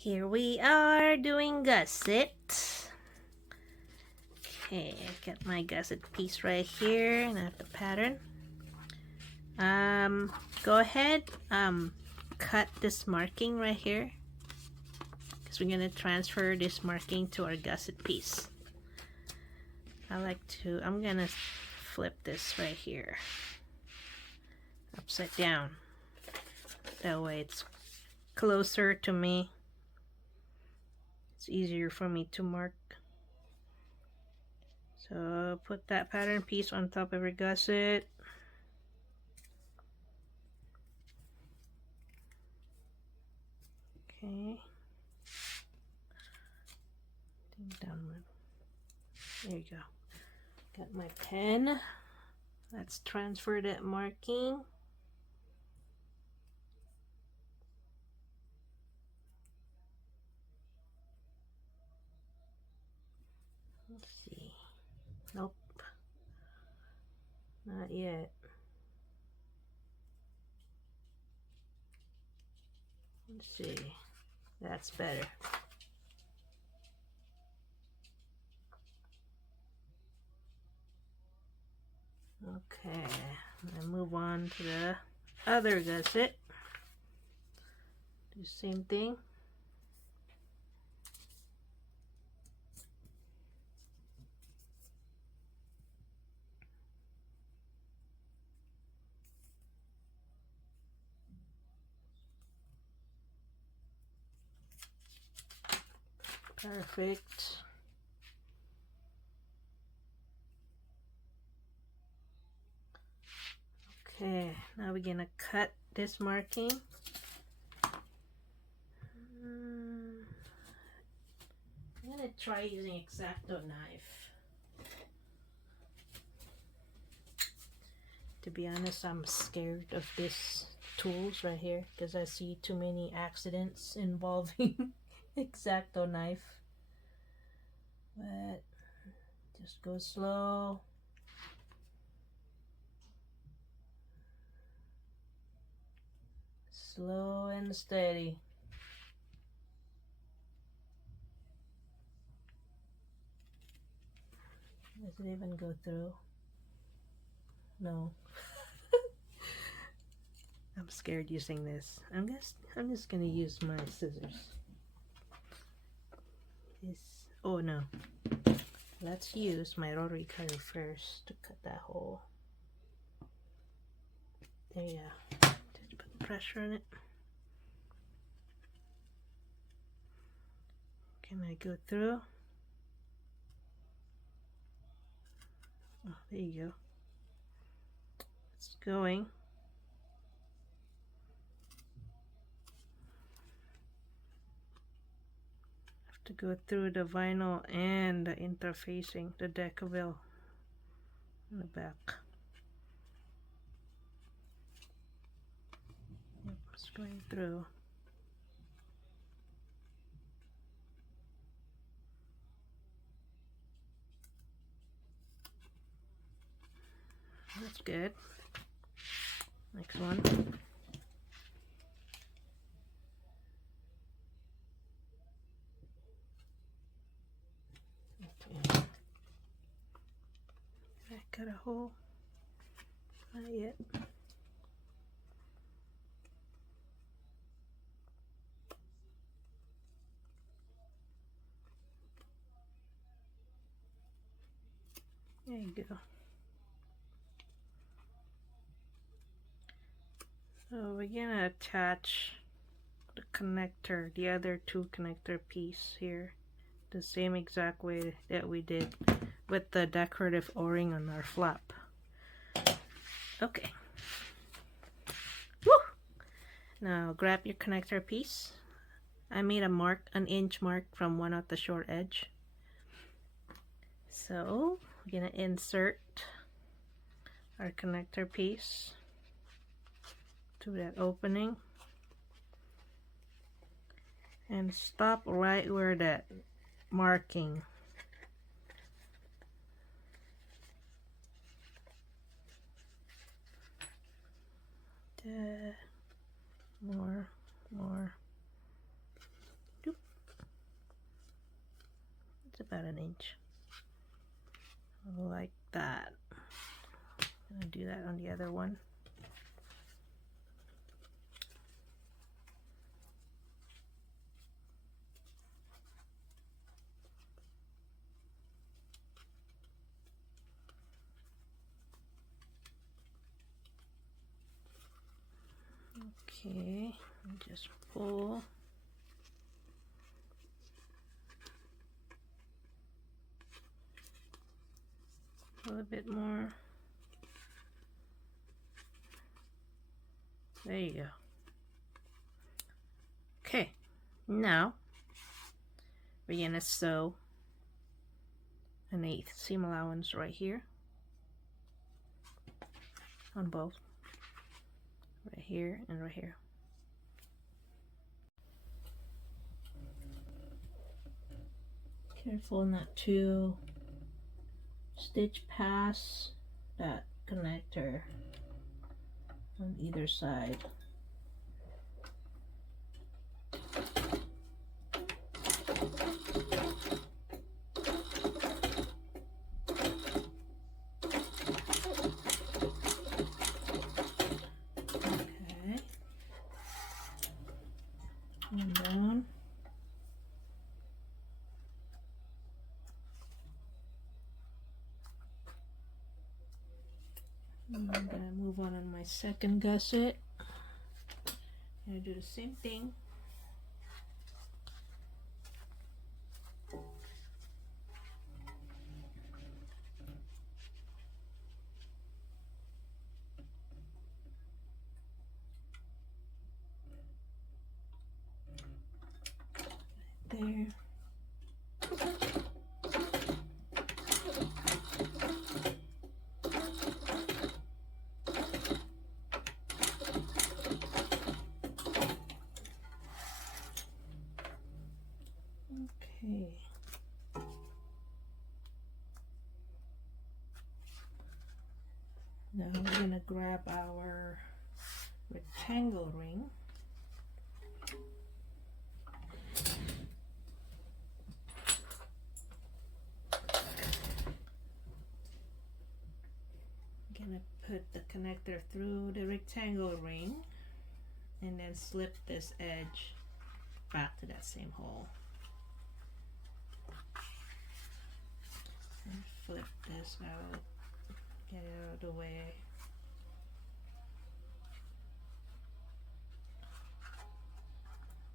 Here we are doing gusset. Okay, I got my gusset piece right here and I have the pattern. Go ahead, cut this marking right here because we're gonna transfer this marking to our gusset piece. I'm gonna flip this right here upside down. That way it's closer to me. It's easier for me to mark. So put that pattern piece on top of your gusset. Okay. Downward. There you go. Got my pen. Let's transfer that marking. Let's see. Nope. Not yet. Let's see. That's better. Okay. I move on to the other gusset. Do the same thing. Perfect. Okay, now we're gonna cut this marking. I'm gonna try using X-Acto knife. To be honest, I'm scared of this tools right here because I see too many accidents involving X-Acto knife. But just go slow. Slow and steady. Does it even go through? No. I'm scared using this. I'm just gonna use my scissors. Oh no. Let's use my rotary cutter first to cut that hole. There you go. Just put pressure on it. Can I go through? Oh, there you go. It's going. Have to go through the vinyl and the interfacing, the Decaville in the back. Yep, it's going through. That's good. Next one. Okay. I cut a hole. Not yet. There you go. So we're gonna attach the connector, the other two connector piece here, the same exact way that we did with the decorative O-ring on our flap. Okay. Woo! Now grab your connector piece. I made a mark, an inch mark from one of the short edge. So we're gonna insert our connector piece to that opening and stop right where that marking. More. Doop. about an inch, like that. I'm gonna do that on the other one. Okay, just pull. A little bit more. There you go. Okay, now we're gonna sew an 1/8 seam allowance right here on both, right here and right here. Careful not to stitch past that connector on either side. Okay. And down. I'm gonna move on my second gusset. I'm gonna do the same thing. There. Okay. Now we're gonna grab our rectangle ring. Gonna put the connector through the rectangle ring and then slip this edge back to that same hole. And flip this out, get it out of the way.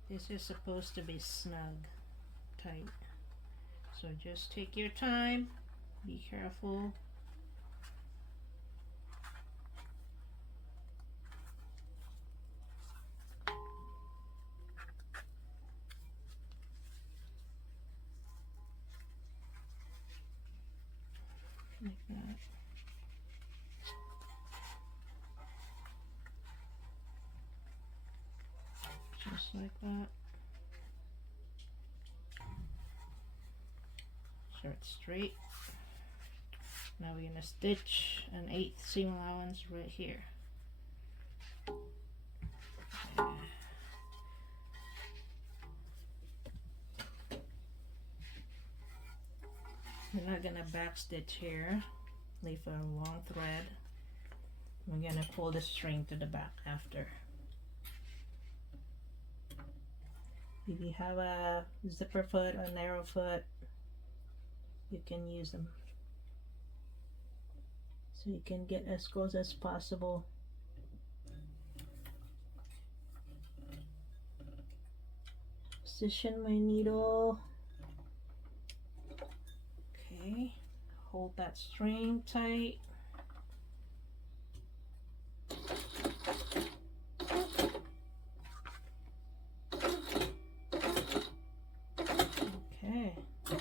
This is supposed to be snug, tight. So just take your time, be careful. Like that. Just like that. So it's straight. Now we're gonna stitch an 1/8 seam allowance right here. We're not gonna back stitch here. Leave a long thread. We're gonna pull the string to the back after. If you have a zipper foot or narrow foot, you can use them. So you can get as close as possible. Position my needle. Okay, hold that string tight. Okay, pull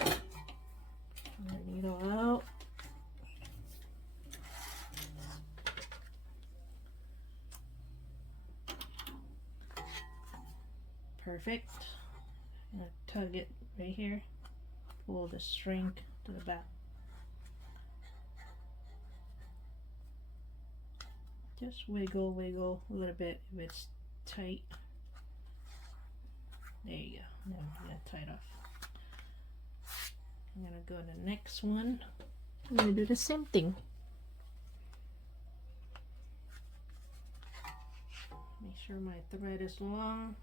the needle out. Perfect. I'm gonna tug it right here. Pull the string to the back. Just wiggle, wiggle a little bit if it's tight. There you go. Now I'm gonna tie it off. I'm gonna go to the next one. I'm gonna do the same thing. Make sure my thread is long.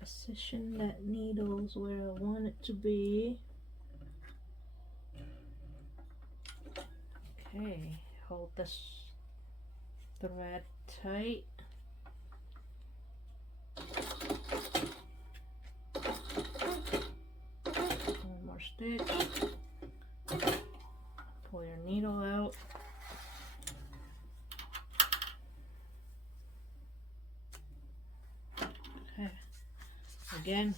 Position that needles where I want it to be. Okay, hold this thread tight. One more stitch. Pull your needle out. Okay. Again,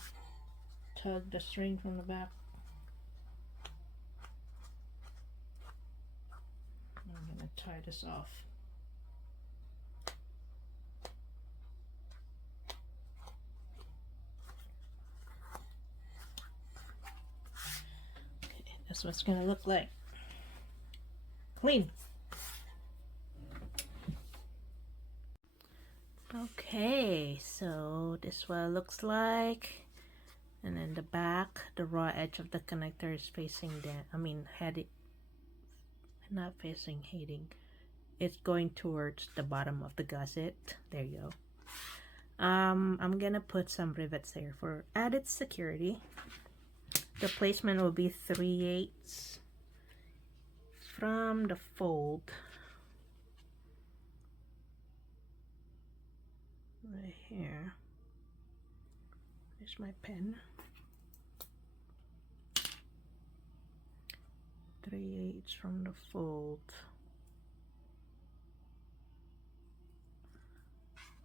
tug the string from the back. I'm going to tie this off. Okay, that's what it's going to look like. Clean. Okay, so this is what it looks like. And then the back, the raw edge of the connector is facing down. I mean, heading, not facing, heading. It's going towards the bottom of the gusset. There you go. I'm gonna put some rivets there for added security. The placement will be 3/8 from the fold. Right here. There's my pen. 3/8 from the fold.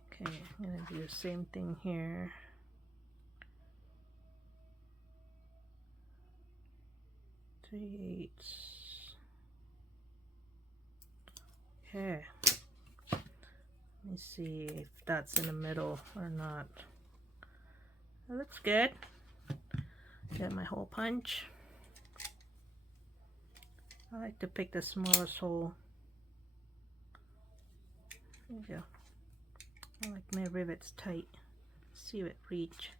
Okay, I'm gonna do the same thing here. Three-eighths. Okay. Let me see if that's in the middle or not. That looks good. Got my hole punch. I like to pick the smallest hole. There you go. I like my rivets tight. See it reach.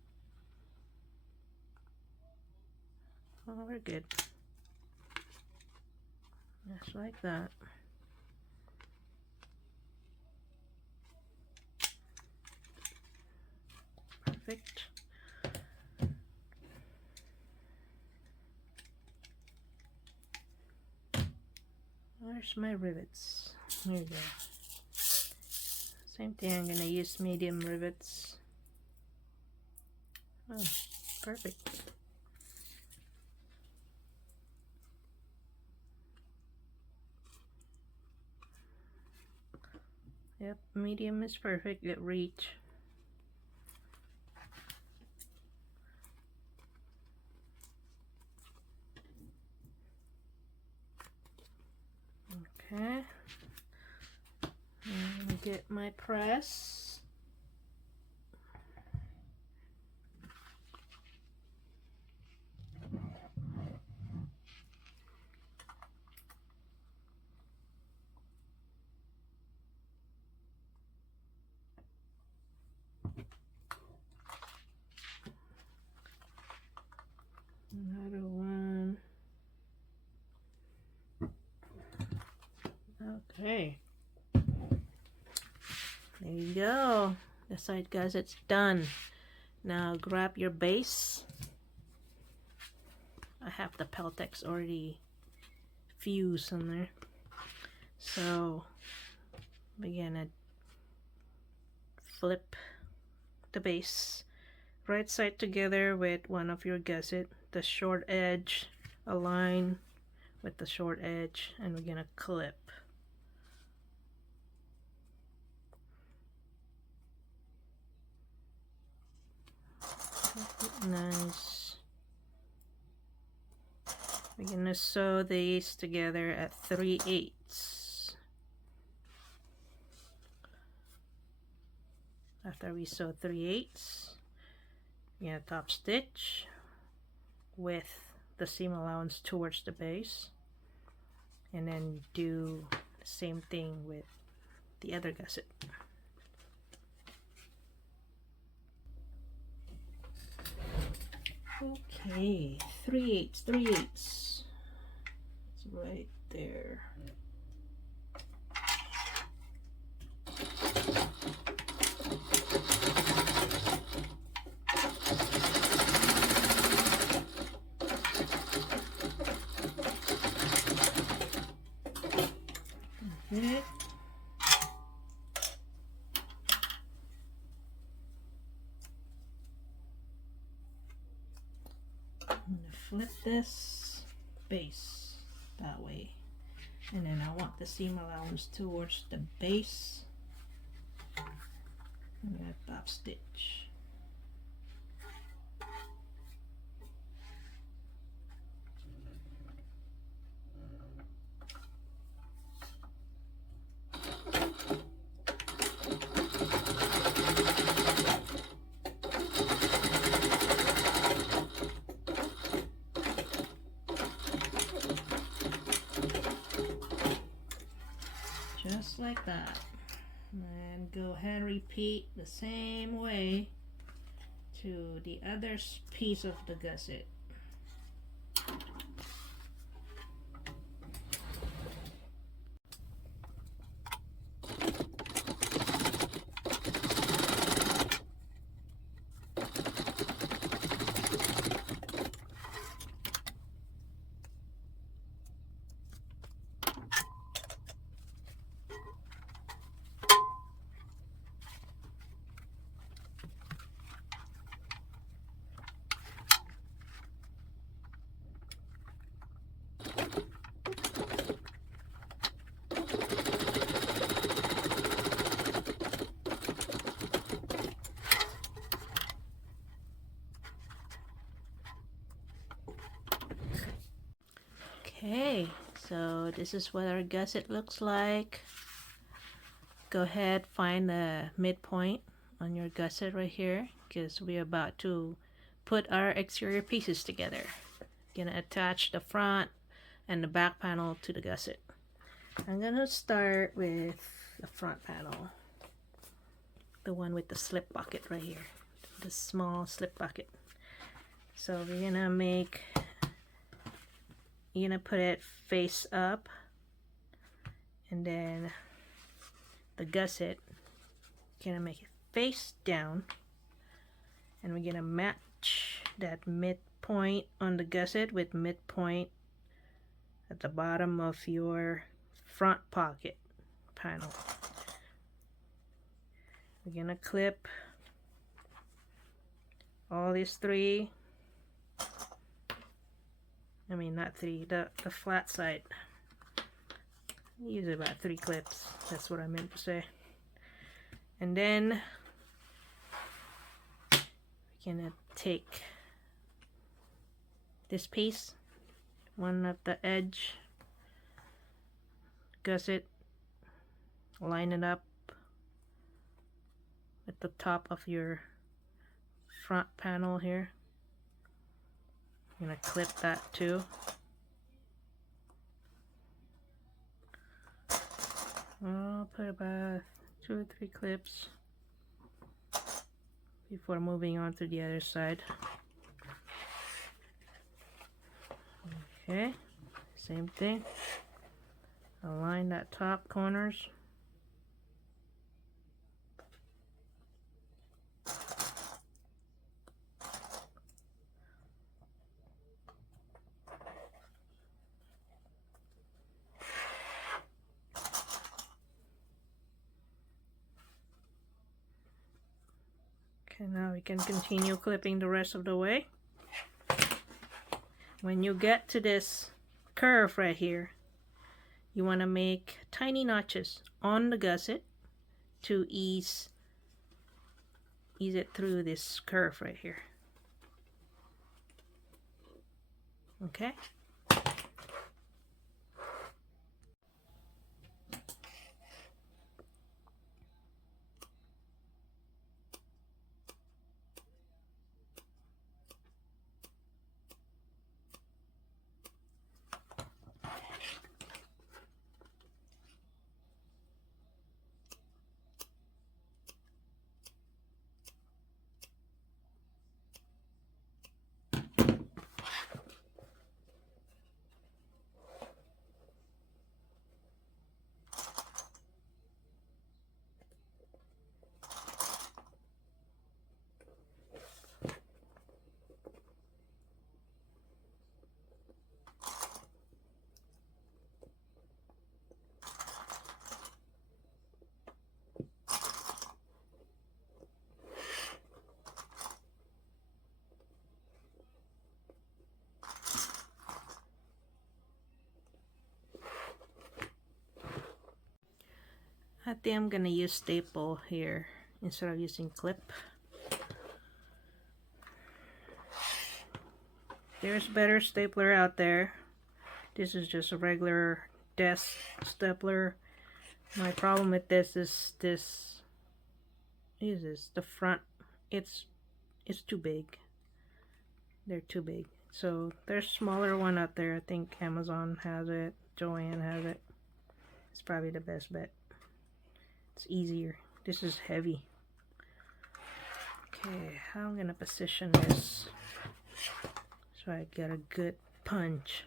Oh, we're good. Just like that. Perfect. Where's my rivets? There you go. Same thing, I'm gonna use medium rivets. Oh, perfect. Yep, medium is perfect at reach. Okay. I'm gonna get my press. Another one. Okay. There you go. That's it, guys. It's done. Now grab your base. I have the Peltex already fused in there. So we're gonna flip the base right side together with one of your gusset. The short edge align with the short edge, and we're gonna clip. Nice. We're gonna sew these together at 3/8. After we sew 3/8, we're gonna top stitch with the seam allowance towards the base, and then do the same thing with the other gusset. Okay, 3/8, 3/8. It's right there. Okay. I'm gonna flip this base that way, and then I want the seam allowance towards the base. I'm gonna top stitch. Just like that. And go ahead and repeat the same way to the other piece of the gusset. Okay, so this is what our gusset looks like. Go ahead, find the midpoint on your gusset right here, because we're about to put our exterior pieces together. Gonna attach the front and the back panel to the gusset. I'm gonna start with the front panel, the one with the slip pocket right here, the small slip pocket. So we're gonna make, you're gonna put it face up, and then the gusset, gonna make it face down, and we're gonna match that midpoint on the gusset with midpoint at the bottom of your front pocket panel. We're gonna clip all these three, I mean not three, the flat side. Use about 3 clips, that's what I meant to say. And then we're gonna take this piece, one at the edge, gusset, line it up at the top of your front panel here. I'm gonna clip that too. I'll put about 2 or 3 clips before moving on to the other side. Okay, same thing. Align that top corners. Okay, now we can continue clipping the rest of the way. When you get to this curve right here, you want to make tiny notches on the gusset to ease it through this curve right here. Okay. think I'm gonna use staple here instead of using clip. There's better stapler out there. This is just a regular desk stapler. My problem with this is this. Is this the front? It's too big. They're too big. So there's a smaller one out there. I think Amazon has it. Joann has it. It's probably the best bet. It's easier. This is heavy. Okay, how I'm gonna position this so I get a good punch.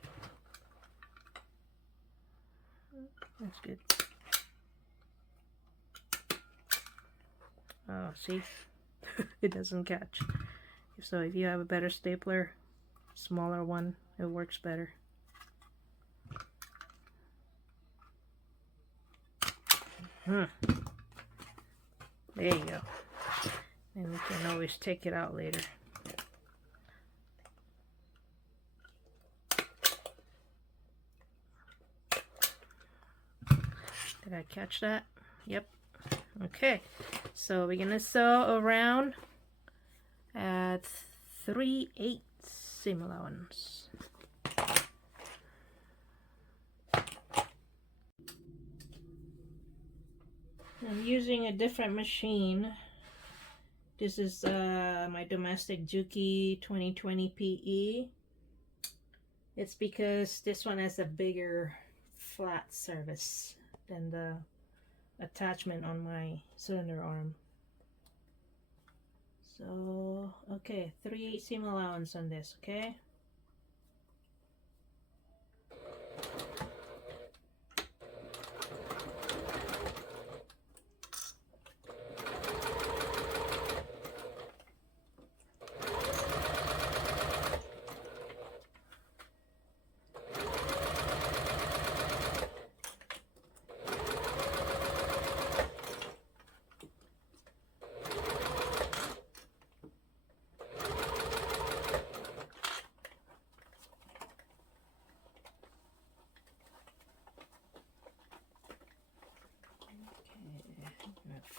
That's good. Oh, see? It doesn't catch. So if you have a better stapler, smaller one, it works better. There you go. And we can always take it out later. Did I catch that? Yep. Okay. So we're gonna sew around at 3/8 seam allowance. I'm using a different machine. This is my domestic Juki 2020 PE. It's because this one has a bigger flat surface than the attachment on my cylinder arm. So, okay, 3/8 seam allowance on this, okay?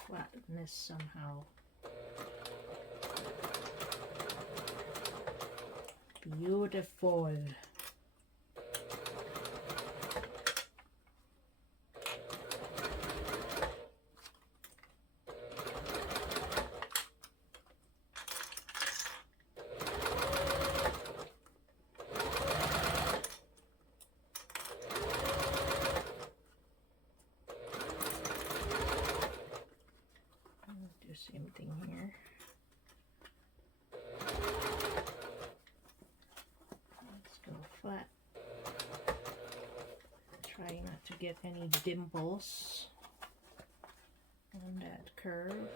Flatten this somehow. Beautiful. Same thing here. Let's go flat. Try not to get any dimples on that curve.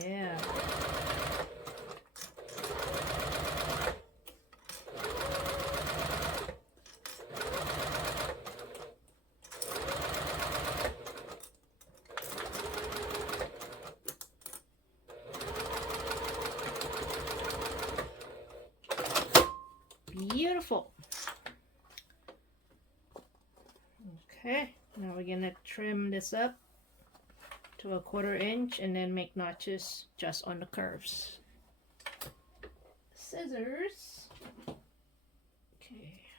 Yeah. Beautiful. Okay, now we're gonna trim this up to a 1/4 inch and then make notches just on the curves. Scissors. Okay.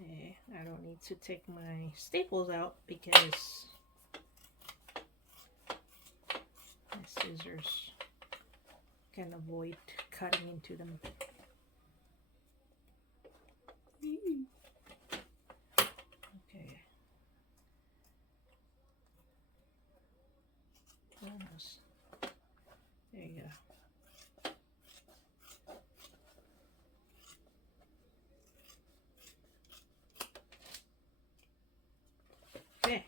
Okay, I don't need to take my staples out because my scissors can avoid cutting into them. Okay. Almost. There you go. Okay,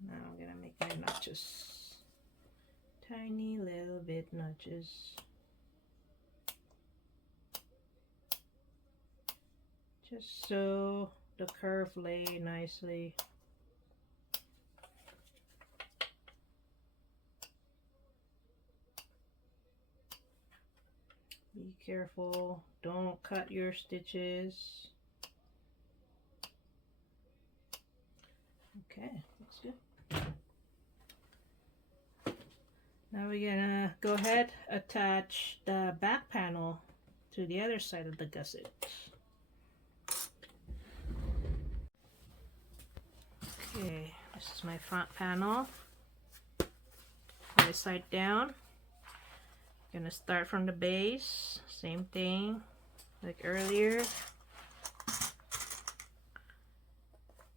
now I'm gonna make my notches. Tiny little bit notches. Just so the curve lay nicely. careful, don't cut your stitches. Okay, looks good. Now we're gonna go ahead, attach the back panel to the other side of the gusset. Okay, this is my front panel. Right side down. Gonna start from the base, same thing like earlier.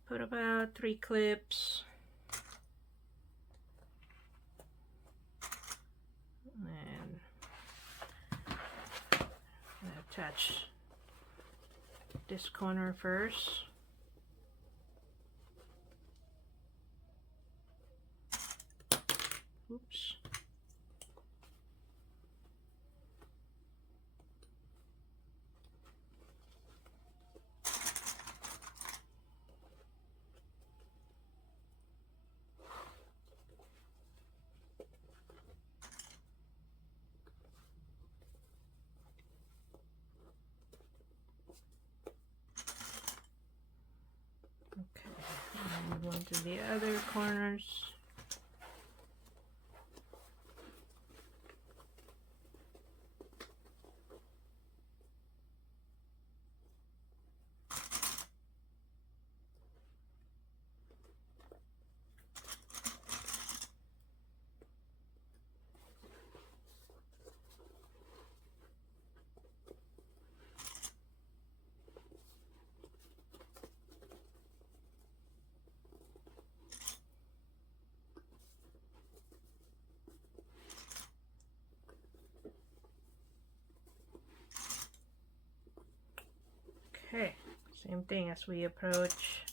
Put about 3 clips. And attach this corner first. Oops. Okay, move on to the other corners. Okay, same thing as we approach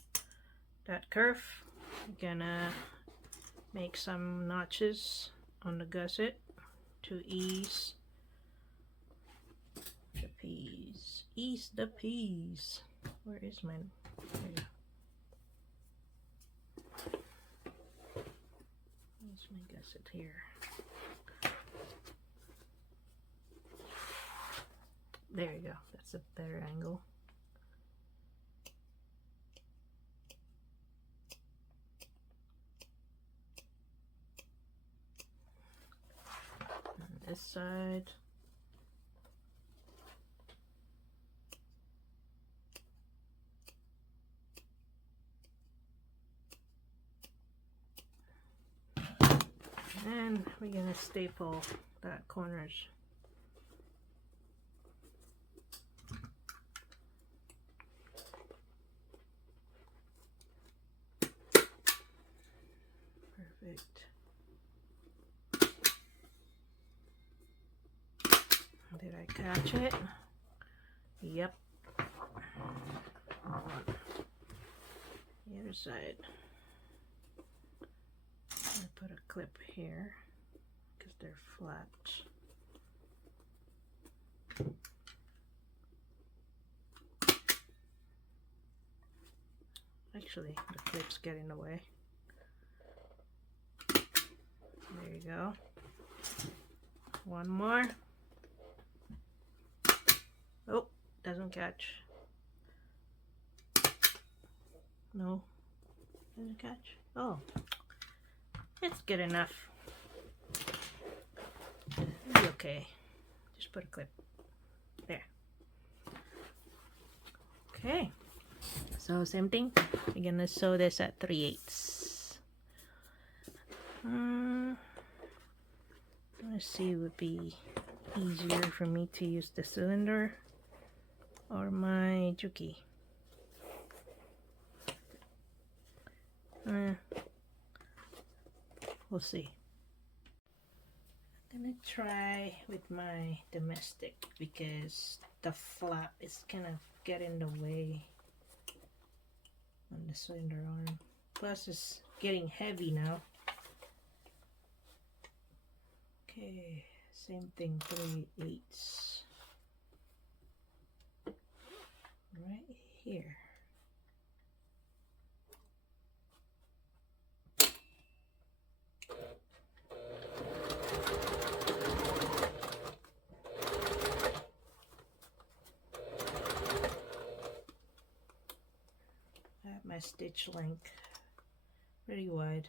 that curve. We're gonna make some notches on the gusset to ease the peas. Ease the peas. Where is mine? There you go. Where's my gusset here? There you go. That's a better angle. This side. And we're gonna staple that corners. Perfect. Did I catch it? Yep. The other side. I put a clip here because they're flat. Actually, the clips get in the way. There you go. One more. Oh, doesn't catch. No, doesn't catch. Oh, it's good enough. It'll be okay. Just put a clip there. Okay. So same thing. We're gonna sew this at 3/8. Let's see, it would be easier for me to use the cylinder or my Juki. We'll see. I'm gonna try with my domestic because the flap is kind of getting in the way on the cylinder arm. Plus it's getting heavy now. Okay, same thing, 3/8 right here. my stitch length pretty wide.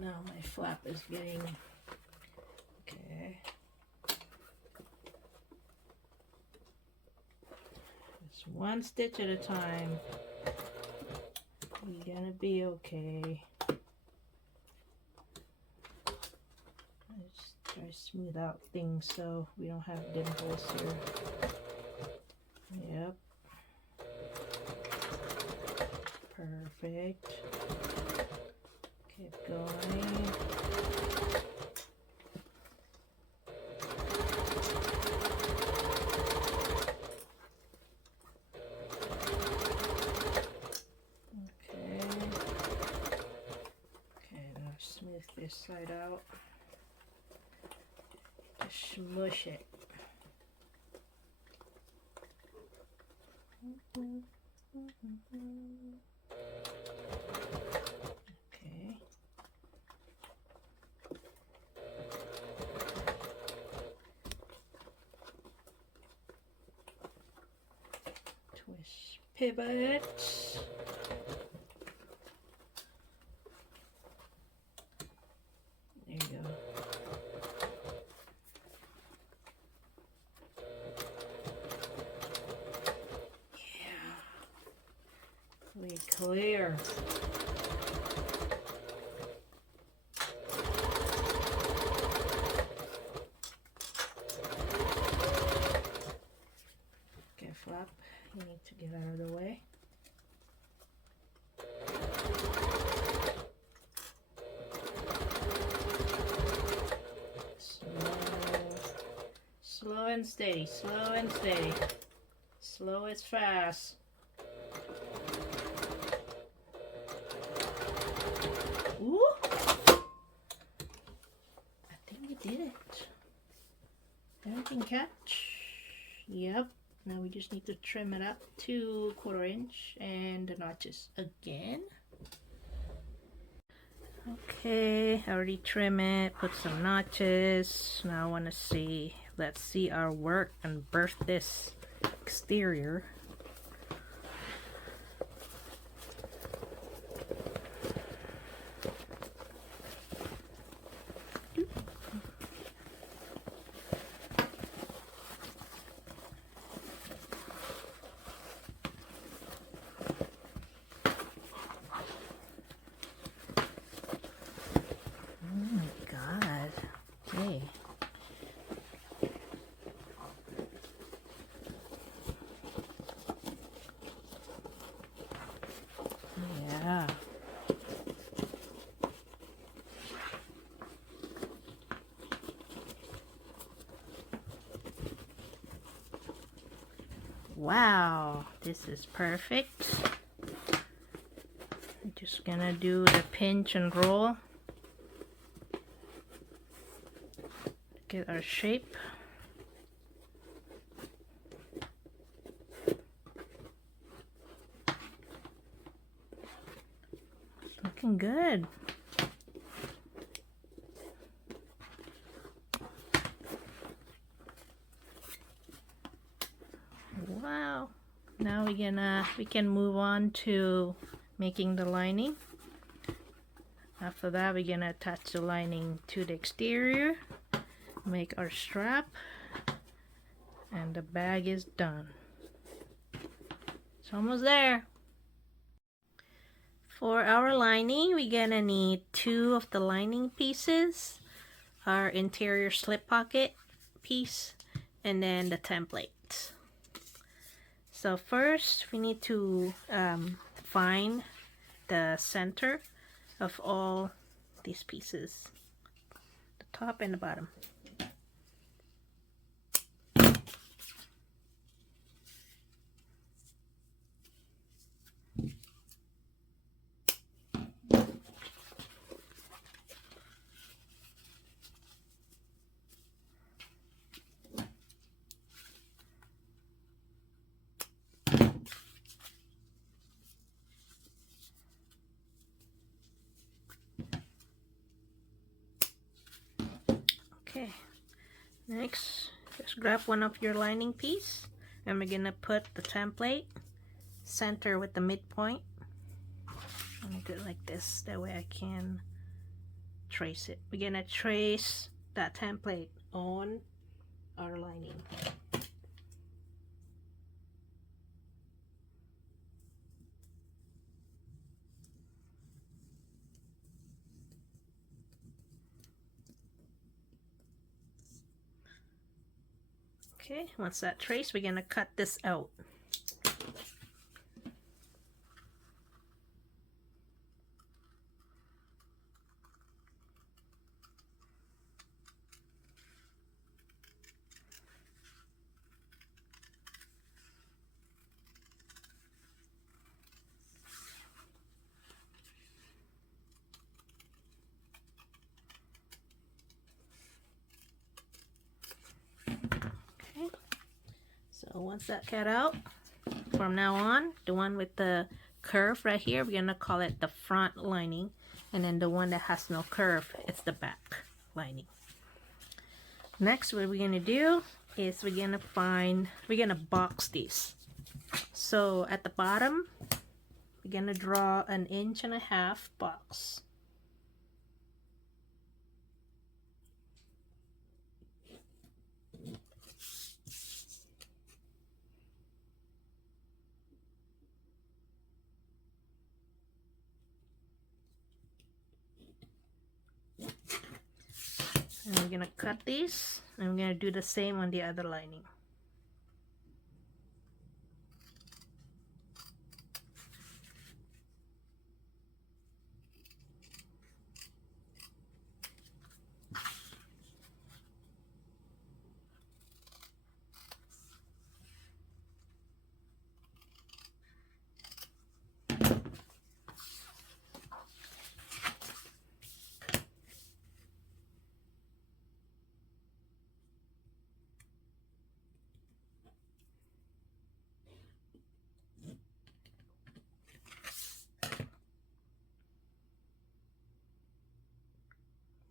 Now my flap is getting okay. Just one stitch at a time. You're gonna be okay. Let's try to smooth out things so we don't have dimples here. Yep. Perfect. Keep going. Okay. Okay, now smooth this side out. Just smush it. Okay. Twist, pivot. There you go. Yeah. We clear. Okay, flap. You need to get out of the way. Slow and steady, slow and steady. Slow is fast. Ooh! I think we did it. Everything catch? Yep. Now we just need to trim it up to 1/4 inch and the notches again. Okay, I already trim it, put some notches. Now I want to see, let's see our work and birth this exterior. Yeah. Wow, this is perfect. I'm just gonna do the pinch and roll. Get our shape. Looking good. Wow. Now we can move on to making the lining. After that, we're gonna attach the lining to the exterior, make our strap, and the bag is done. It's almost there. For our lining, we're gonna need 2 of the lining pieces, our interior slip pocket piece, and then the template. So first, we need to find the center of all these pieces, the top and the bottom. Next, just grab one of your lining piece and we're gonna put the template center with the midpoint. I'm gonna do it like this, that way I can trace it. We're gonna trace that template on our lining. Okay, once that traced, we're gonna cut this out. Okay, so once that cut out, from now on, the one with the curve right here, we're gonna call it the front lining, and then the one that has no curve, it's the back lining. Next, what we're gonna do is we're gonna box these. So at the bottom, we're gonna draw an 1.5" box. And we're gonna cut these, and we're gonna do the same on the other lining.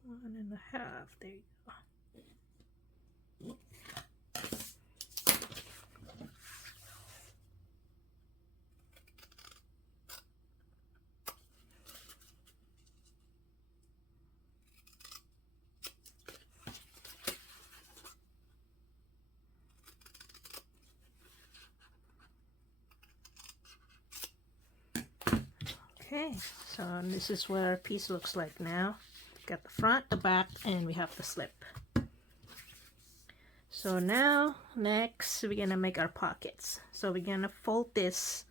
One and a half, there you go. Okay, so this is what our piece looks like now. Got the front, the back, and we have the slip. So now, next, we're gonna make our pockets. So we're gonna fold this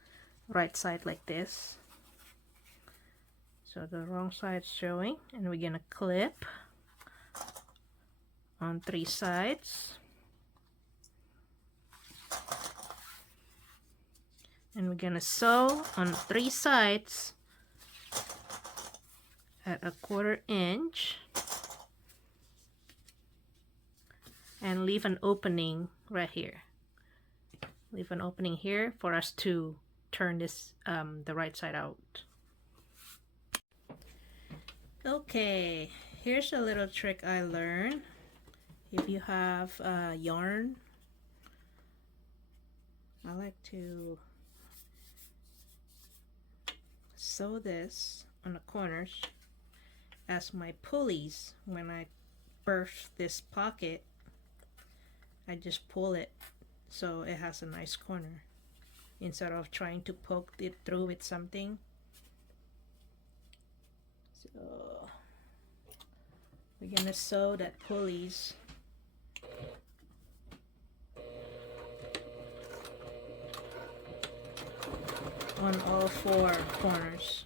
right side like this. So the wrong side's showing, and we're gonna clip on 3 sides. And we're gonna sew on 3 sides at 1/4 inch and leave an opening right here. Leave an opening here for us to turn this the right side out. Okay, here's a little trick I learned. If you have yarn, I like to sew this on the corners as my pulleys. When I burst this pocket, I just pull it so it has a nice corner instead of trying to poke it through with something. So we're gonna sew that pulleys on all 4 corners.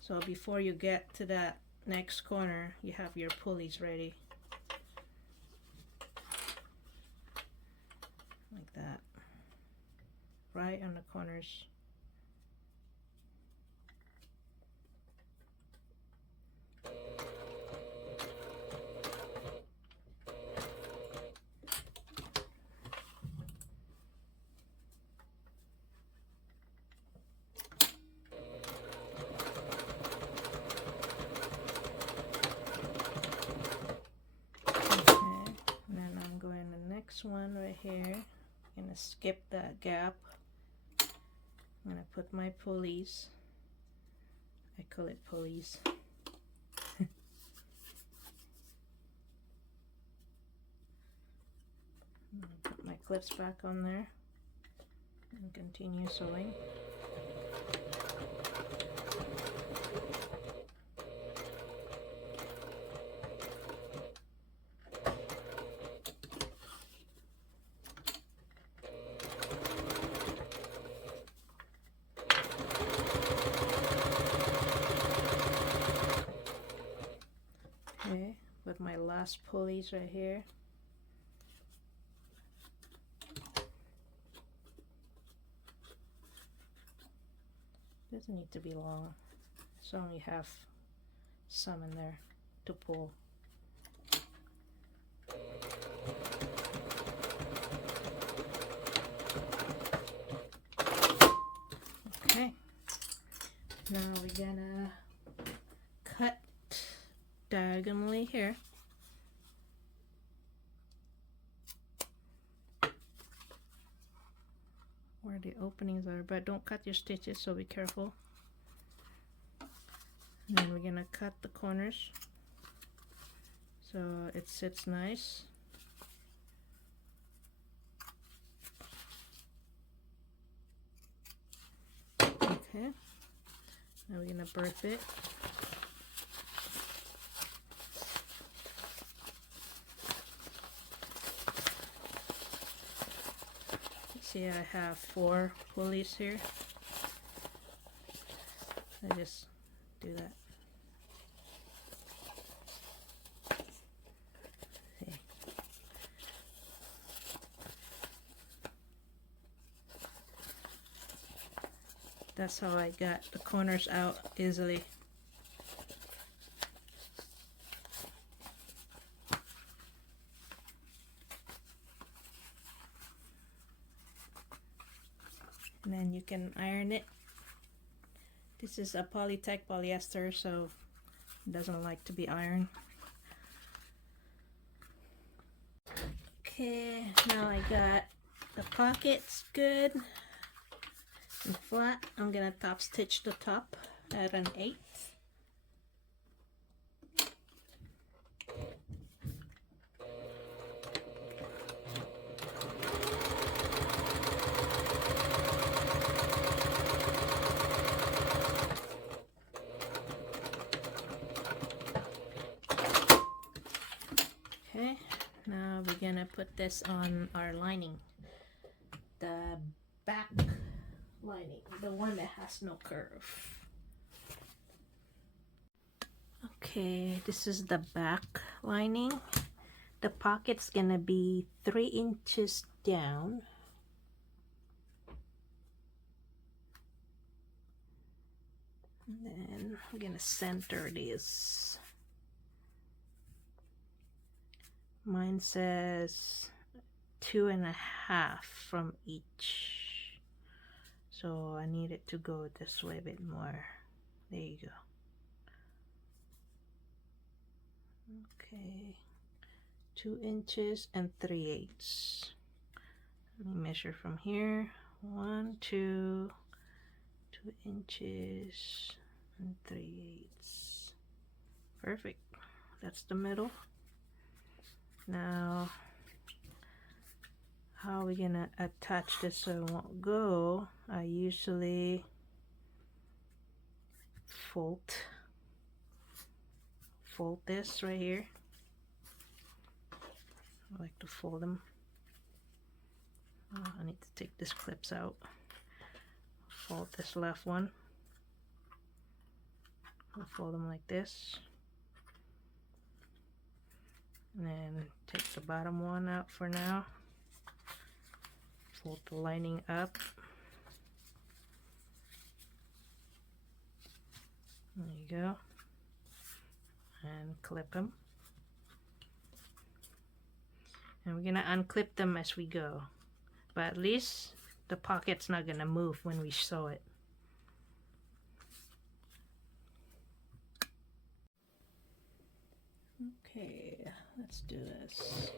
So before you get to that next corner, you have your pulleys ready. Like that. Right on the corners. this one right here. I'm gonna skip that gap. I'm gonna put my pulleys. I call it pulleys. Put my clips back on there and continue sewing. Okay, put my last pulleys right here. Doesn't need to be long. It's only have some in there to pull. Okay, now we're gonna cut diagonally here. Where the openings are, but don't cut your stitches, so be careful. And then we're gonna cut the corners so it sits nice. Okay, now we're gonna birth it. See, I have 4 pulleys here. I just do that. See. That's how I got the corners out easily. And then you can iron it. This is a Polytech polyester, so it doesn't like to be ironed. Okay, now I got the pockets good and flat. I'm gonna top stitch the top at an 1/8. Okay, now we're gonna put this on our lining, the back lining, the one that has no curve. Okay, this is the back lining. The pocket's gonna be 3 inches down. And then I'm gonna center this. Mine says 2.5 from each, so I need it to go this way a bit more. There you go. Okay, 2 inches and 3/8. Let me measure from here. 1, 2, 2 inches and 3/8. Perfect. That's the middle. Now, how are we gonna attach this so it won't go? I usually fold this right here. I like to fold them. Oh, I need to take these clips out. Fold this left one. I'll fold them like this. And then take the bottom one out for now. Fold the lining up. There you go. And clip them. And we're gonna unclip them as we go. But at least the pocket's not gonna move when we sew it. Okay, let's do this.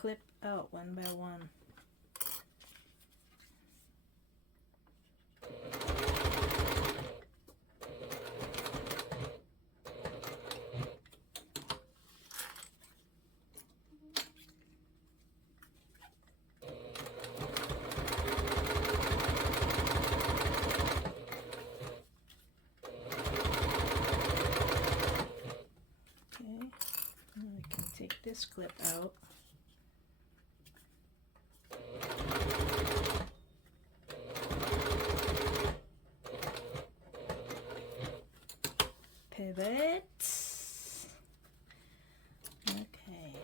clip out one by one. This clip out. Pivot. Okay.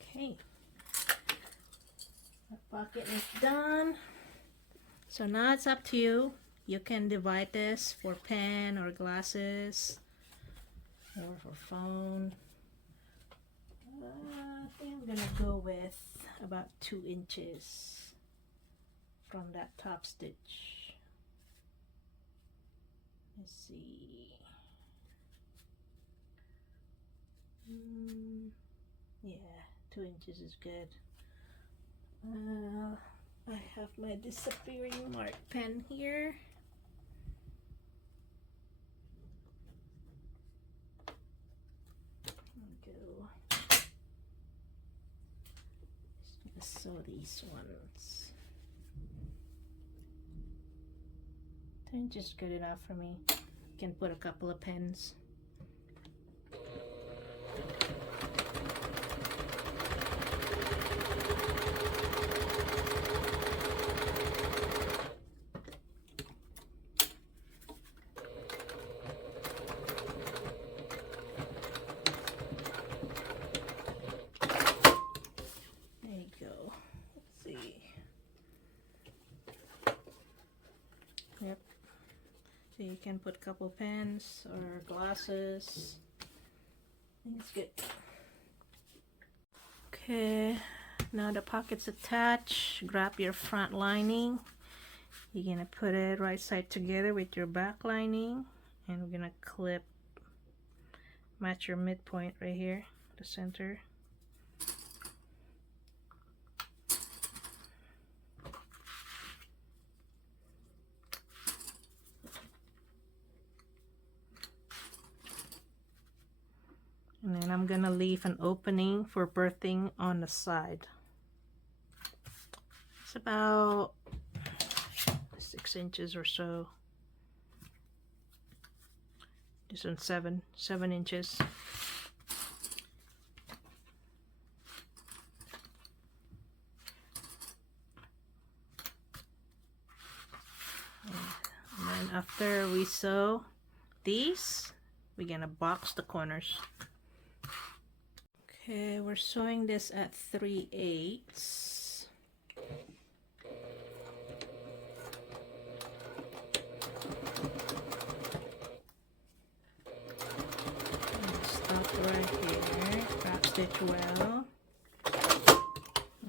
Okay. Pocket is done. So now it's up to you. You can divide this for pen or glasses or for phone. I think I'm gonna go with about 2 inches from that top stitch. Let's see. Yeah, 2 inches is good. I have my disappearing mark pen here. Just sew these ones. 2 inches is good enough for me. You can put a couple of pens. Yep. So you can put a couple pens or glasses. I think it's good. Okay, now the pocket's attached. Grab your front lining. You're gonna put it right side together with your back lining, and we're gonna clip, match your midpoint right here, the center. And then I'm gonna leave an opening for birthing on the side. It's about 6 inches or so. This one's 7 inches. And then after we sew these, we're gonna box the corners. Okay, we're sewing this at 3/8. Stop right here, back stitch well.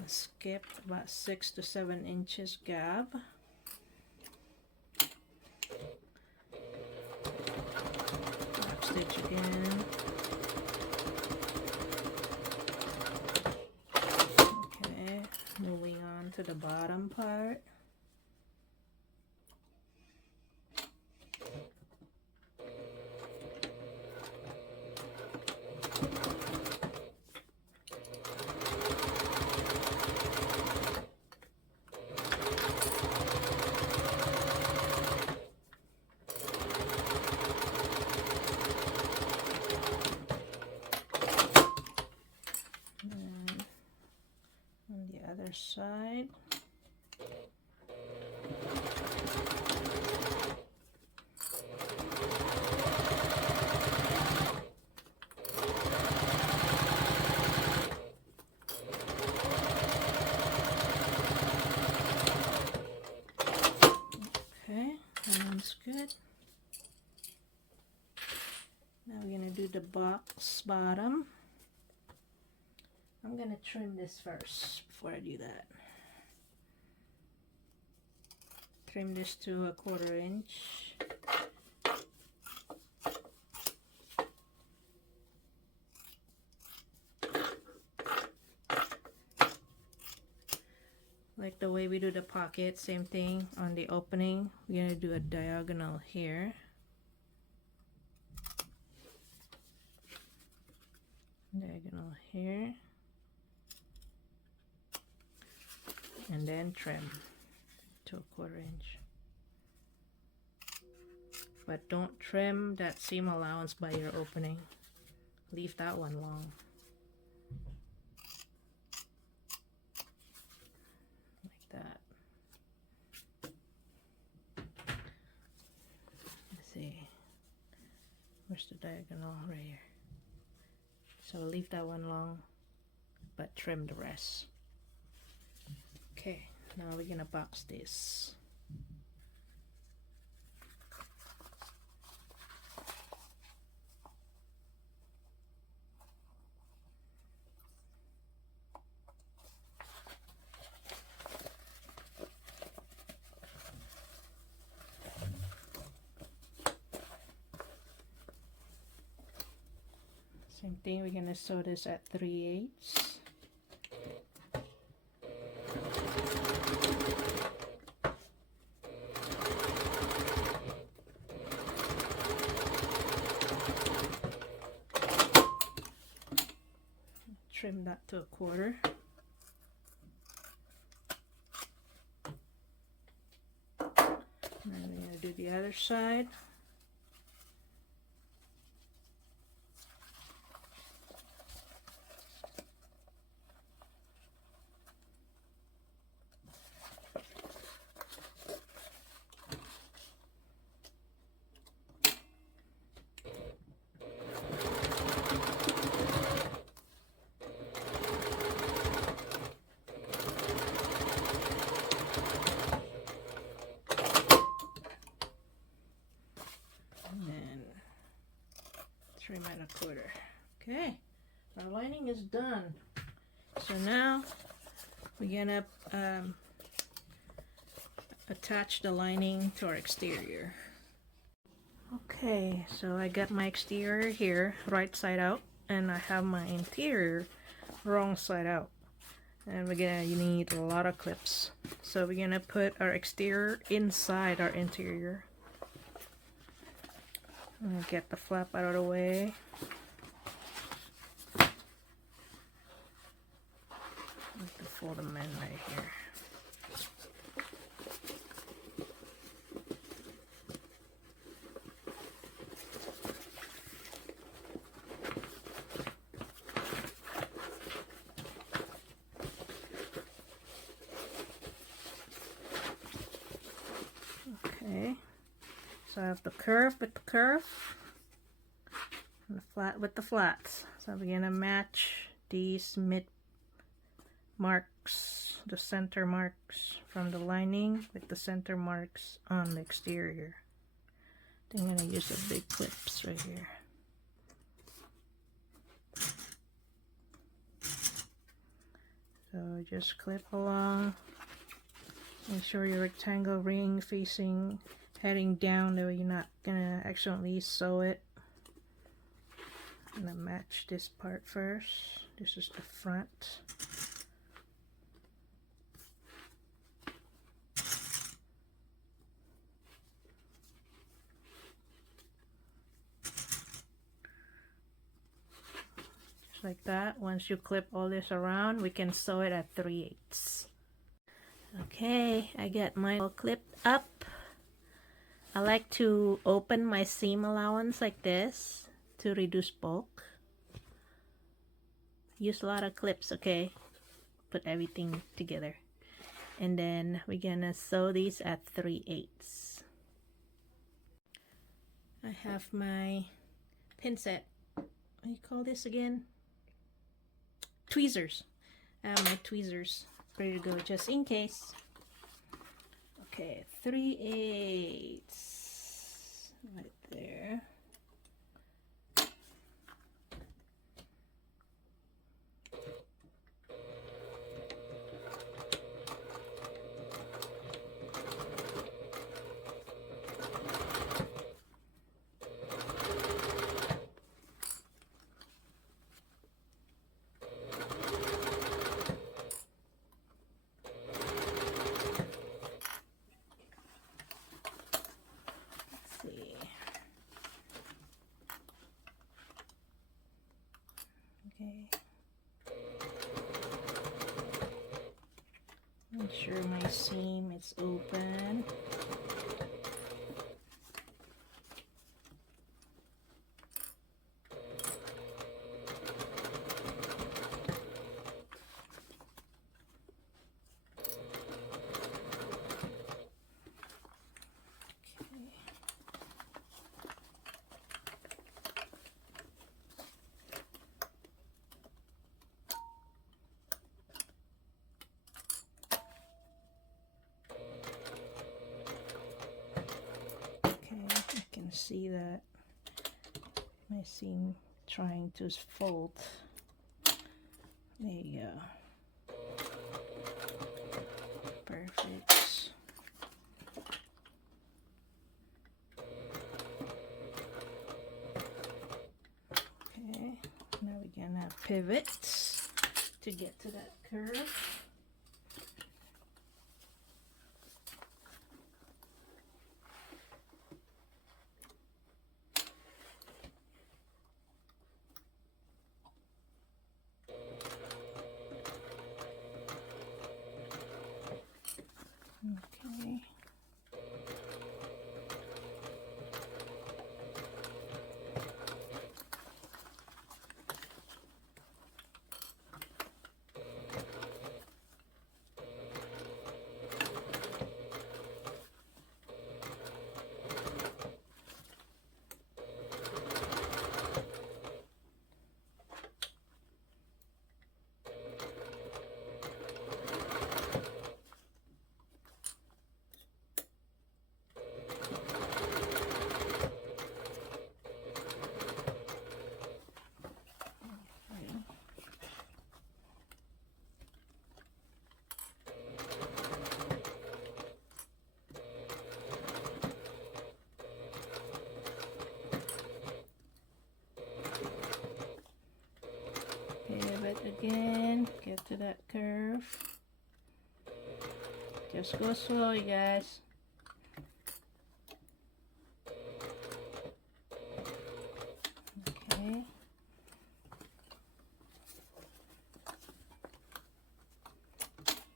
Skip about 6 to 7 inches gap. Back stitch again. Moving on to the bottom part. Side. Okay, that one's good. Now we're gonna do the box bottom. I'm gonna trim this first before I do that. trim this to a 1/4 inch. Like the way we do the pocket, same thing on the opening. We're gonna do a diagonal here. Diagonal here. And then trim to a 1/4 inch. But don't trim that seam allowance by your opening. Leave that one long. That. Let's see. Where's the diagonal? Right here. So leave that one long, but trim the rest. Okay, now we're gonna box this. Same thing, we're gonna sew this at 3/8. Trim that to a 1/4. And then we're gonna do the other side. Trim at a 1/4. Okay, our lining is done. So now we're gonna attach the lining to our exterior. Okay, so I got my exterior here, right side out, and I have my interior wrong side out. And we're gonna need a lot of clips. So we're gonna put our exterior inside our interior. I'm gonna get the flap out of the way. I have to fold them in right here. Okay. So I have the curve with the curve and the flat with the flats. So we're gonna match these mid marks, the center marks from the lining with the center marks on the exterior. I'm gonna use the big clips right here. So just clip along. Make sure your rectangle ring facing heading down, though you're not gonna accidentally sew it. I'm gonna match this part first. This is the front. Just like that. Once you clip all this around, we can sew it at 3/8. Okay, I got mine all clipped up. I like to open my seam allowance like this to reduce bulk. Use a lot of clips, okay? Put everything together. And then we're gonna sew these at 3/8. I have my pin set. What do you call this again? Tweezers. I have my tweezers ready to go just in case. Okay, 3/8 right there. Okay. Make sure my seam is open. I can see that my seam trying to fold. There you go. Perfect. Okay, now we're gonna pivot to get to that curve. Okay. Pivot again, get to that curve. Just go slow, you guys. Okay.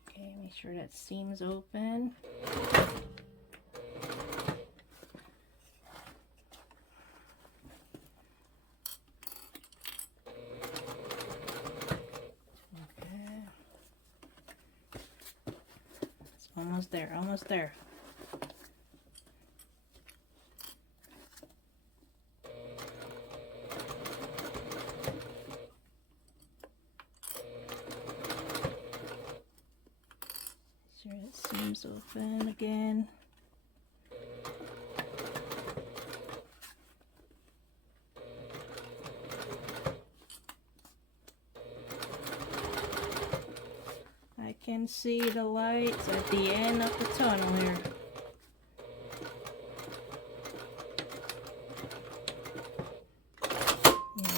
Okay, make sure that seam's open. Almost there, almost there. Sure it seams open again. I can see the lights at the end of the tunnel here.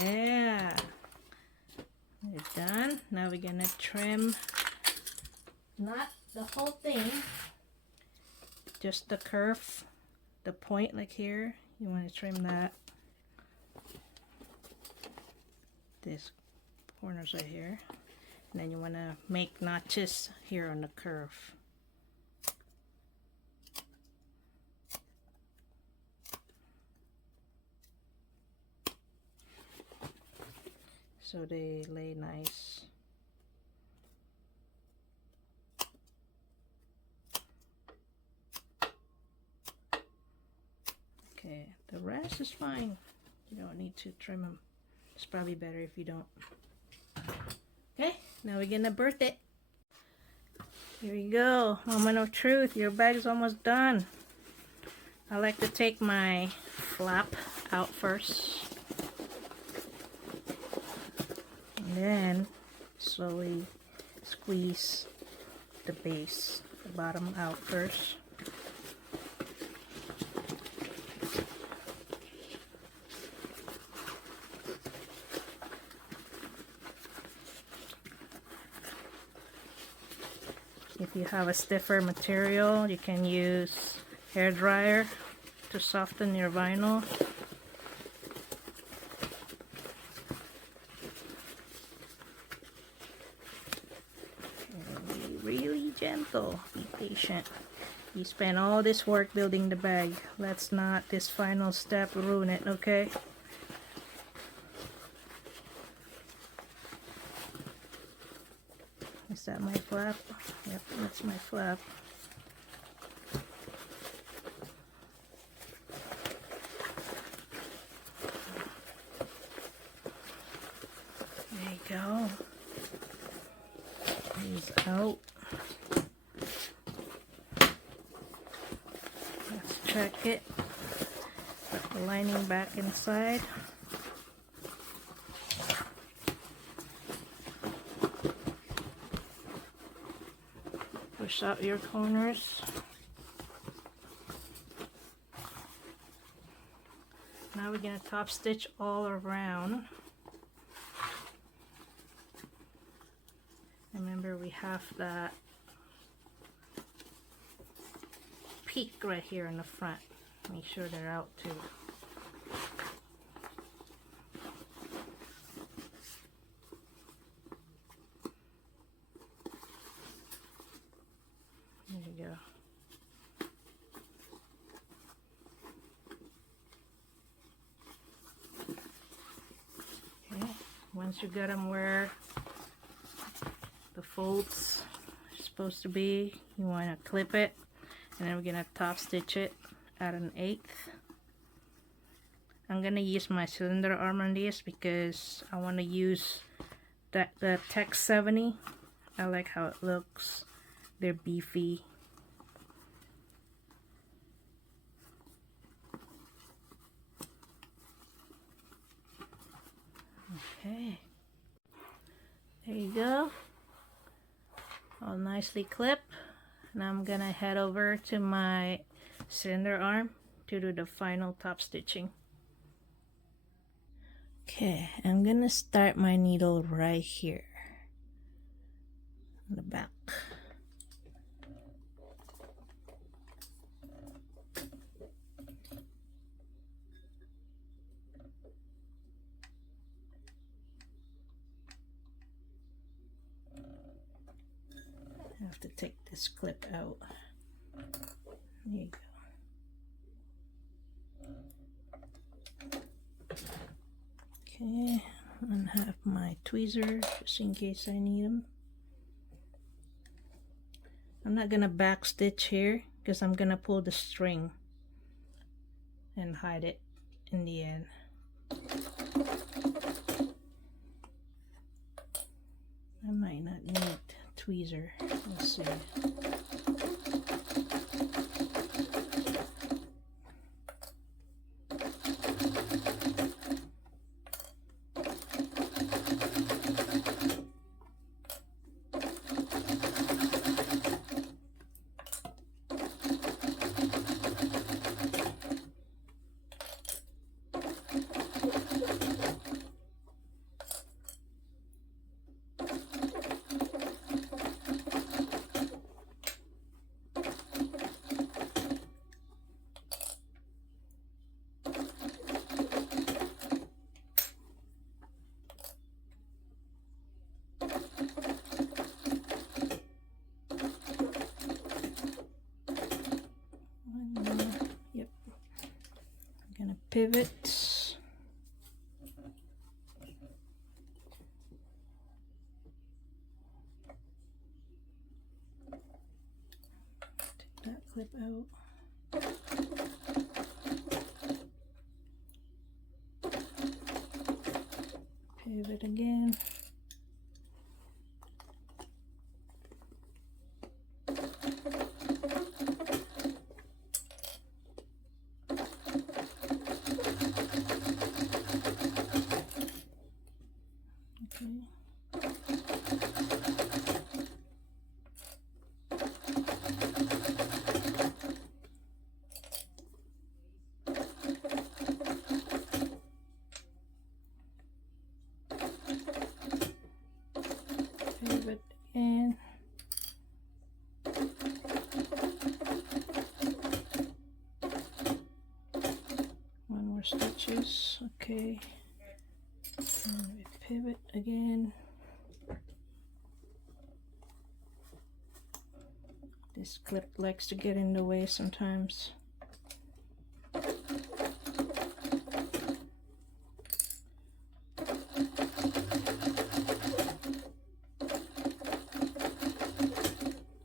Yeah, we're done. Now we're gonna trim, not the whole thing, just the curve, the point like here. You want to trim that. This corners right here. And then you want to make notches here on the curve. So they lay nice. Okay, the rest is fine. You don't need to trim them. It's probably better if you don't. Okay, now we're gonna birth it. Here you go, moment of truth. Your bag is almost done. I like to take my flap out first. And then slowly squeeze the base, the bottom out first. If you have a stiffer material, you can use hair dryer to soften your vinyl. gentle, be patient. You spent all this work building the bag. Let's not this final step ruin it, okay? Is that my flap? Yep, that's my flap. There you go. These out. Let's check it. Put the lining back inside. Push out your corners. Now we're going to top stitch all around. Remember, we have that peak right here in the front. Make sure they're out too. There you go. Okay, once you get them where the folds are supposed to be, you want to clip it, and then we're going to top stitch it at 1/8. I'm going to use my cylinder arm on this because I want to use the Tech 70. I like how it looks. They're beefy. Okay, there you go. All nicely clipped. Now I'm gonna head over to my cylinder arm to do the final top stitching. Okay, I'm gonna start my needle right here on the back. I have to take this clip out. There you go. Okay, and have my tweezers just in case I need them. I'm not gonna back stitch here because I'm gonna pull the string and hide it in the end. I might not need tweezer. Let's see. Pivot. Take that clip out. Pivot again. Pivot in. One more stitches. Okay. And we pivot again. This clip likes to get in the way sometimes.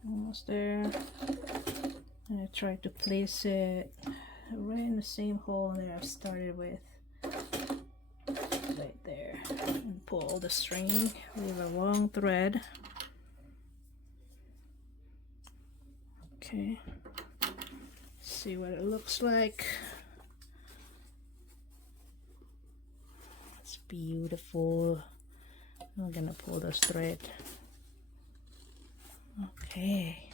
Almost there. And I try to place it right in the same hole that I started with. Right there. And pull the string. We have a long thread. Okay. Let's see what it looks like. It's beautiful. I'm gonna pull this thread. Okay.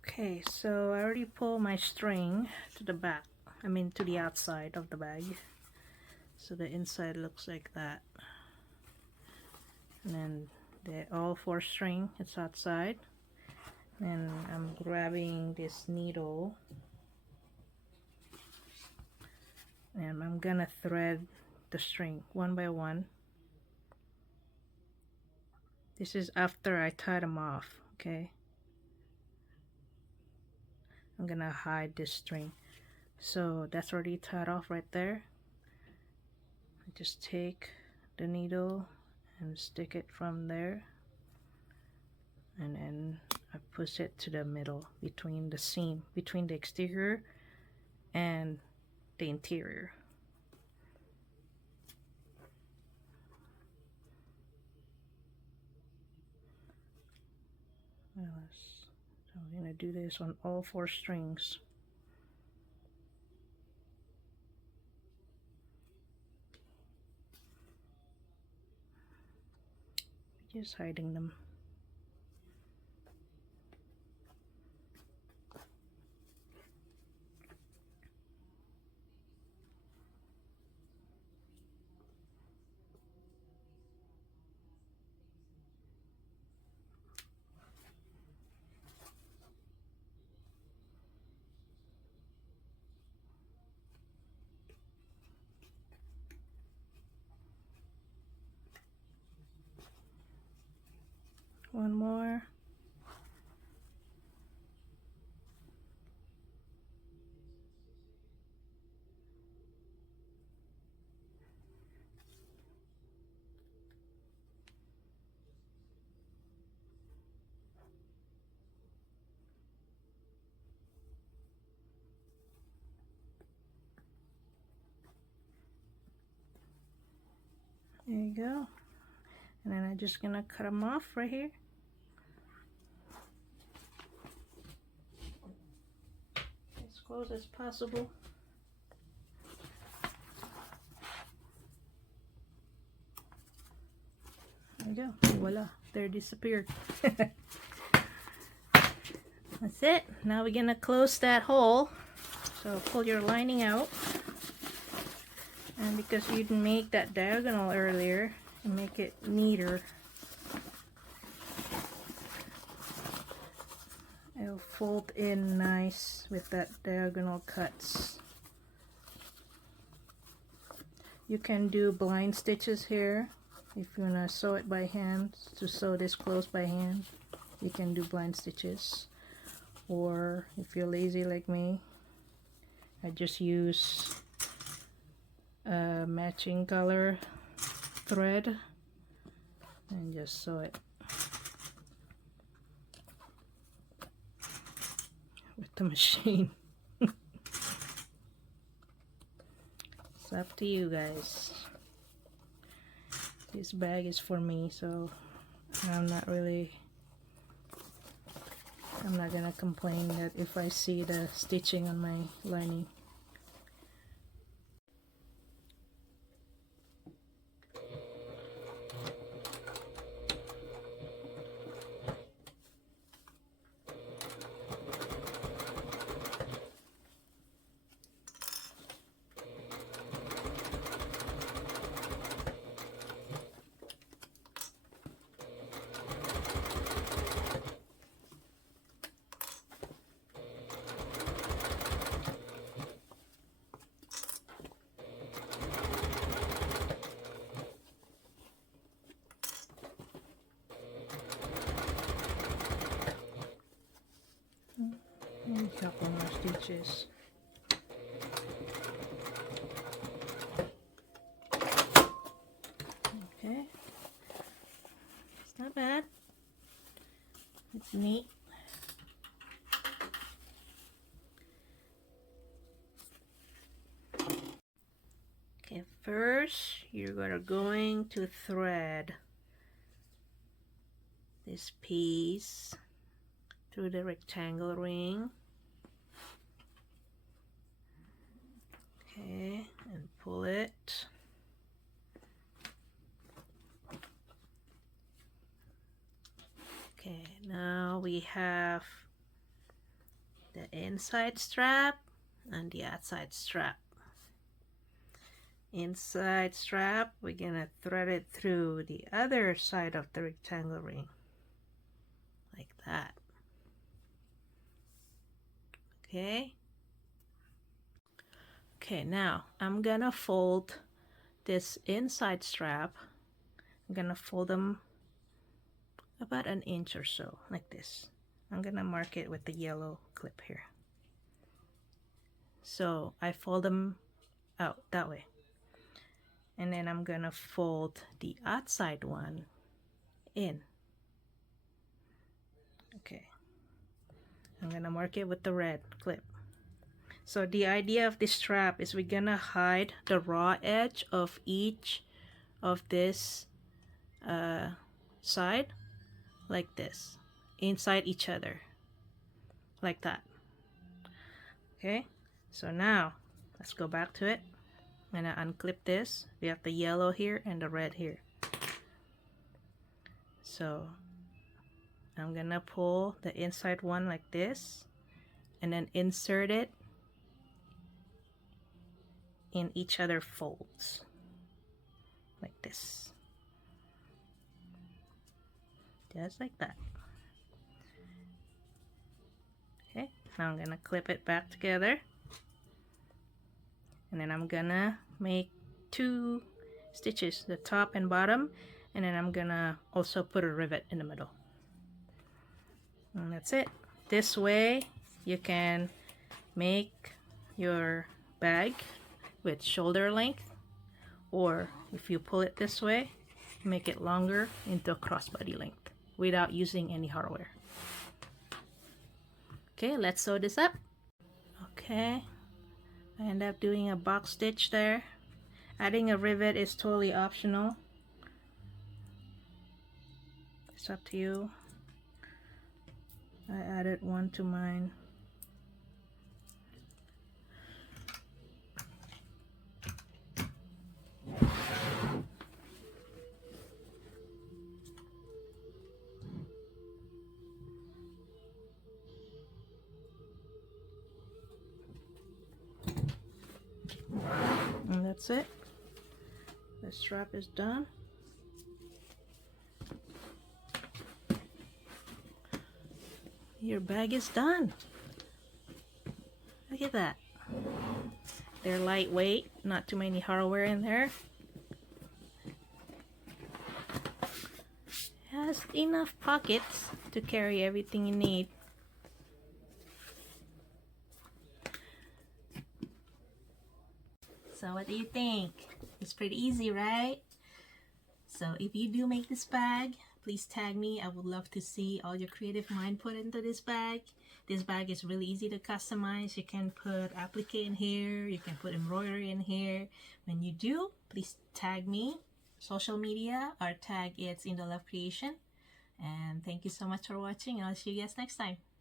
Okay, so I already pulled my string to the back. I mean to the outside of the bag. So the inside looks like that. And then all 4 string, it's outside. And I'm grabbing this needle. And I'm gonna thread the string one by one. This is after I tie them off, okay? I'm gonna hide this string. So that's already tied off right there. I just take the needle and stick it from there. And then I push it to the middle between the seam, between the exterior and the interior. So I'm gonna do this on all 4 strings. Just hiding them. One more. There you go. And then I'm just gonna cut them off right here. As close as possible. There you go. Voila. They're disappeared. That's it. Now we're gonna close that hole. So pull your lining out. And because you didn't make that diagonal earlier, you make it neater. It'll fold in nice with that diagonal cuts. You can do blind stitches here. If you want to sew it by hand, to sew this close by hand, you can do blind stitches. Or if you're lazy like me, I just use matching color thread and just sew it with the machine. It's up to you guys. This bag is for me, so I'm not gonna complain that if I see the stitching on my lining. Couple more stitches. Okay, it's not bad. It's neat. Okay, first you're going to thread this piece through the rectangle ring. Okay, and pull it. Okay, now we have the inside strap and the outside strap. Inside strap, we're gonna thread it through the other side of the rectangle ring, like that. Okay. Okay, now I'm gonna fold this inside strap. I'm gonna fold them about 1 inch or so, like this. I'm gonna mark it with the yellow clip here. So I fold them out that way. And then I'm gonna fold the outside one in. Okay. I'm gonna mark it with the red clip. So the idea of this strap is we're gonna hide the raw edge of each of this side like this, inside each other, like that. Okay, so now let's go back to it. I'm gonna unclip this. We have the yellow here and the red here. So I'm gonna pull the inside one like this and then insert it in each other folds like this, just like that. Okay, now I'm gonna clip it back together, and then I'm gonna make 2 stitches, the top and bottom, and then I'm gonna also put a rivet in the middle, and that's it. This way you can make your bag with shoulder length, or if you pull it this way, make it longer into crossbody length without using any hardware. Okay, let's sew this up. Okay, I end up doing a box stitch there. Adding a rivet is totally optional. It's up to you. I added one to mine. And that's it. The strap is done. Your bag is done. Look at that. They're lightweight, not too many hardware in there. It has enough pockets to carry everything you need. So what do you think? It's pretty easy, right? So if you do make this bag, please tag me. I would love to see all your creative mind put into this bag. This bag is really easy to customize. You can put applique in here. You can put embroidery in here. When you do, please tag me. Social media, our tag it's In The Love Creation. And thank you so much for watching. I'll see you guys next time.